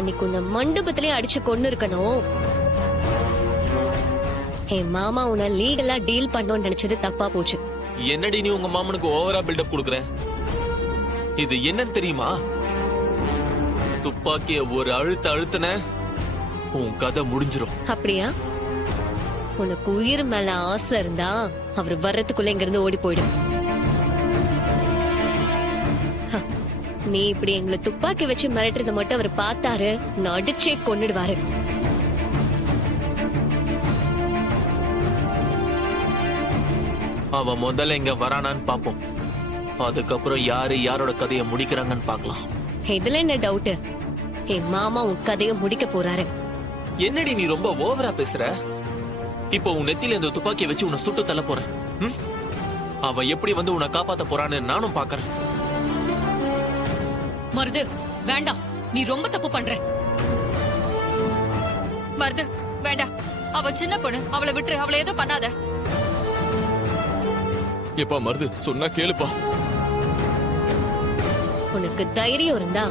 அன்னைக்கு உன்னை மண்டபத்திலே அடிச்சு கொண்டு இருக்கணும். என் மாமா உன்னை லீகலா டீல் பண்ணோம்னு நினைச்சது தப்பா போச்சு. என்னடி நீ உங்க மாமனுக்கு ஓவரா பில்டப் கொடுக்குற? இது என்னன்னு தெரியுமா? துப்பாக்கிய ஒரு அழுத்தன உன் கதை முடிஞ்சிரும். அப்படியா? உனக்கு உயிர் மேல ஆசை இருந்தா அவர் வர்றதுக்குள்ள இங்க இருந்து ஓடி போயிடும். நீ இப்படி எங்களை துப்பாக்கி வச்சு மிரட்டுறத மட்டும் அவர் பார்த்தாரு, அடிச்சே கொன்னுடுவாரு. அவன் முதல்ல இங்க வரானான்னு பாப்போம். அதுக்கப்புறம் யாரு யாரோட கதையை முடிக்கிறாங்கன்னு பாக்கலாம். இதுல என்ன டவுட்? என் மாமா உன் கதையை முடிக்க போறாரு. என்னடி நீ ரொம்ப ஓவரா பேசுற? இப்போ உன் நெத்தில இந்த துப்பாக்கியை வச்சு உன்னை சுட்டு தள்ள போறேன். அவன் எப்படி வந்து உன்னை காப்பாத்த போறான்னு நானும் பாக்குறேன். மருது வேண்டாம், நீ ரொம்ப தப்பு பண்ற. மருது வேண்டாம், அவ சின்ன பொண்ணு, அவளை விட்டுரு, அவளை எதுவும் பண்ணாத. எப்பா மருது சொன்னா கேளுப்பா. உனக்கு தைரியம் இருந்தா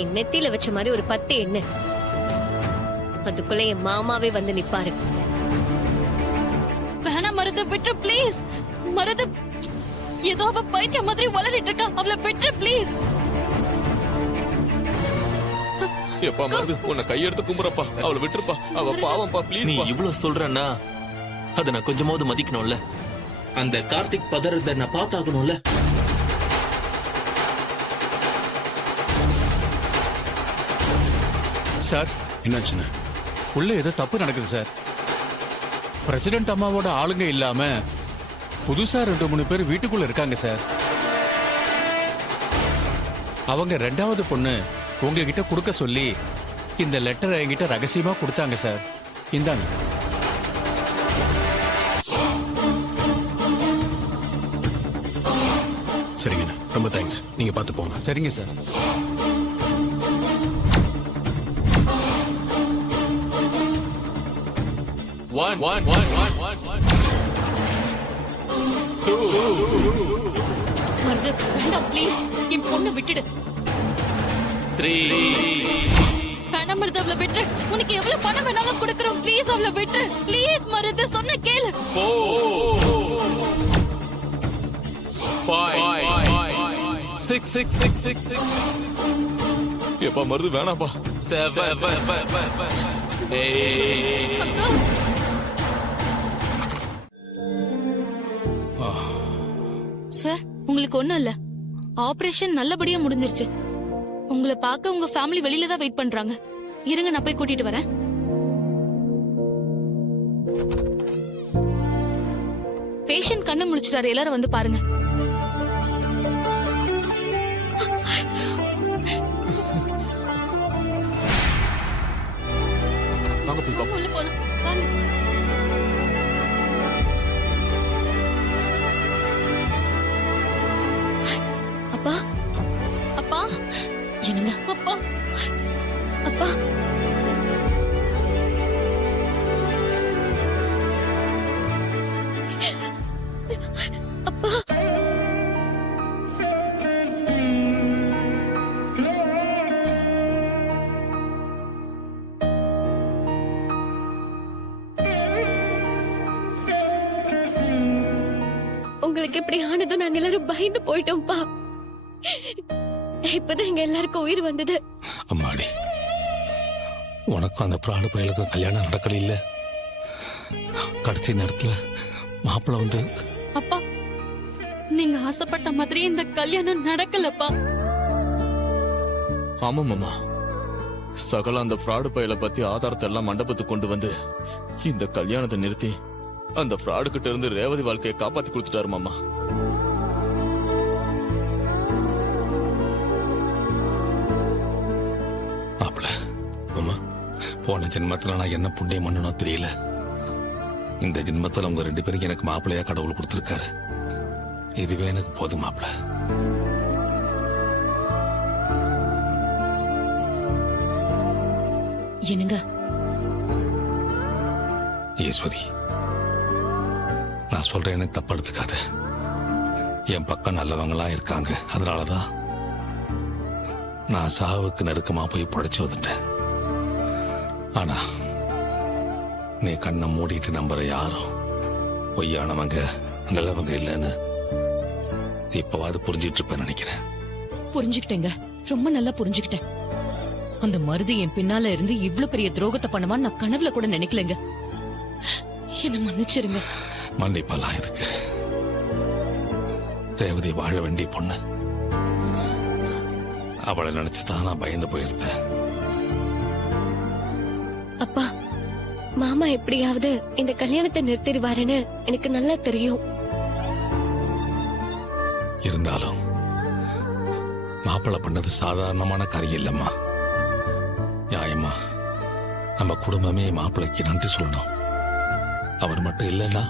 என் நெத்தில வச்ச மாதிரி ஒரு 10 எண்ணு. அதுக்குள்ள என் மாமாவே வந்து நிப்பாரு. வேணாம் மருது, விட்டுரு ப்ளீஸ். மருது ஏதோ அவ பைத்தியம் மாதிரி வளரிட்டு இருக்கா, அவளை விட்டுரு ப்ளீஸ். எப்பா மருது உன்னை கையெடுத்து கும்புறப்பா, அவளை விட்டுருப்பா, அவ பாவம்பா ப்ளீஸ். நீ இவ்வளவு சொல்றன்னா அத நான் கொஞ்சமாவது மதிக்கணும்ல. அந்த கார்த்திக் பதறத நான் பார்த்தாகணும்ல. சார் என்னாச்சுன்னு? உள்ள ஏதோ தப்பு நடக்குது சார். பிரசிடென்ட் அம்மாவோட ஆளுங்க இல்லாம புதுசா 2-3 பேர் வீட்டுக்குள்ள இருக்காங்க சார். அவங்க 2வது பொண்ணு உங்ககிட்ட கொடுக்க சொல்லி இந்த லெட்டரை என்கிட்ட ரகசியமா கொடுத்தாங்க சார். இந்தாங்க. சரிங்க, ரொம்ப தேங்க்ஸ். நீங்க பார்த்து போங்க. சரிங்க சார். மருது வேண்டாம் ப்ளீஸ், என் பொண்ணை விட்டுடு. 3 வேணாம் மருது, அவளை விட்டுரு. உனக்கு எவ்வளவு பணம் வேணாலும் கொடுக்கறோம், ப்ளீஸ் அவளை விட்டுரு. ப்ளீஸ் மருது, சொன்ன கேளு. 4 5 6 எப்பா மருது வேணாப்பா. 7 8 சார், உங்களுக்கு ஒண்ணும் இல்ல. ஆபரேஷன் நல்லபடியா முடிஞ்சிருச்சு. உங்களை பார்க்க உங்க ஃபேமிலி வெளியில தான் வெயிட் பண்றாங்க. இருங்க, நான் போய் கூட்டிட்டு வரேன். பேஷண்ட் கண்ணை முழிச்சிட்டாரு, எல்லாரும் வந்து பாருங்க. வாங்க போய் பாப்போம். உள்ள போலாம் வாங்க. அப்பா, அப்பா என்னங்க? அப்பா அப்பா, அப்பா. உங்களுக்கு இப்படி ஆனதும் நாங்க எல்லாரும் பயந்து போயிட்டோம்ப்பா. இப்பதான் எங்க எல்லாருக்கும் உயிர் வந்தது. அம்மாடி, உனக்கும் அந்த பிராடு பயலுக்கும் கல்யாணம் நடக்கல இல்ல? கடைசி நேரத்துல மாப்பிள்ள வந்து. அப்பா, நீங்க ஆசைப்பட்ட மாதிரி இந்த கல்யாணம் நடக்கலப்பா. ஆமாம்மா, சகல அந்த பிராடு பயலை பத்தி ஆதாரத்தை எல்லாம் மண்டபத்துக்கு கொண்டு வந்து இந்த கல்யாணத்தை நிறுத்தி அந்த பிராடு கிட்ட இருந்து ரேவதி வாழ்க்கையை காப்பாத்தி கொடுத்துட்டாரு மாமா. மாப்பிள்ள, மாமா, போன ஜென்மத்துல நான் என்ன புண்ணியம் பண்ணணும் தெரியல. இந்த ஜென்மத்துல உங்க 2 பேருக்கு எனக்கு மாப்பிள்ளையா கடவுள் கொடுத்திருக்காரு. இதுவே எனக்கு போதும் மாப்பிள்ள. என்னங்க? ஈஸ்வரி, நான் சொல்றேன், எனக்கு தப்பா எடுத்துக்காத. என் பக்கம் நல்லவங்களா இருக்காங்க, அதனாலதான் நான் சாவுக்கு நெருக்கமா போய் படைச்சு வந்துட்டேன். ஆனா நீ கண்ணை மூடிட்டு நம்புற யாரும் பொய்யானவங்க நல்லவங்க இல்லைன்னு இப்பவாது புரிஞ்சிட்டு இருப்பேன் நினைக்கிறேன். புரிஞ்சுக்கிட்டேங்க, ரொம்ப நல்லா புரிஞ்சுக்கிட்டேன். அந்த மருது என் பின்னால இருந்து இவ்ளோ பெரிய துரோகத்தை பண்ணுவான்னு நான் கனவுல கூட நினைக்கலங்க. என்ன மன்னிச்சிருங்க. மன்னிப்பெல்லாம் இதுக்கு ரேவதி வாழ வேண்டிய பொண்ணு. அவளை நினைச்சுதான் நான் பயந்து போயிருந்தேன். அப்பா, மாமா எப்படியாவது இந்த கல்யாணத்தை நிறுத்திடுவாருன்னு எனக்கு நல்லா தெரியும். இருந்தாலும் மாப்பிள்ளை பண்ணது சாதாரணமான காரியம் இல்லம்மா. நியாயமா நம்ம குடும்பமே மாப்பிள்ளைக்கு நன்றி சொல்லணும். அவர் மட்டும் இல்லைன்னா